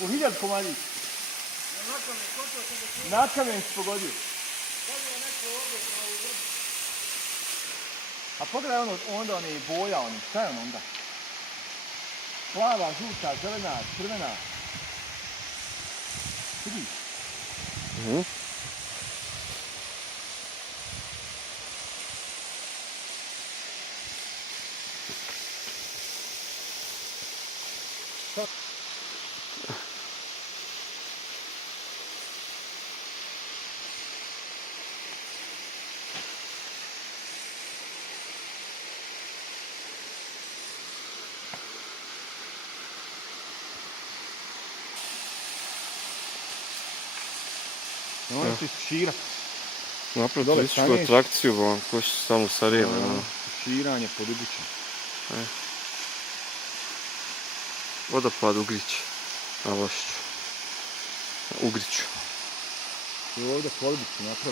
U 1000 komadić. Na kamen si pogodio. A pogledaj ono, onda on je boja, oni, šta je on onda? Plava, žuta, zelena, crvena. Vidiš? Ono će širat. Napravo turističku atrakciju, ko će samo Sarajevo. Širanje pod Ugrićem. Vodopad Ugrić na Lošiću. Ugriću. I ovdje kolbicu napravi.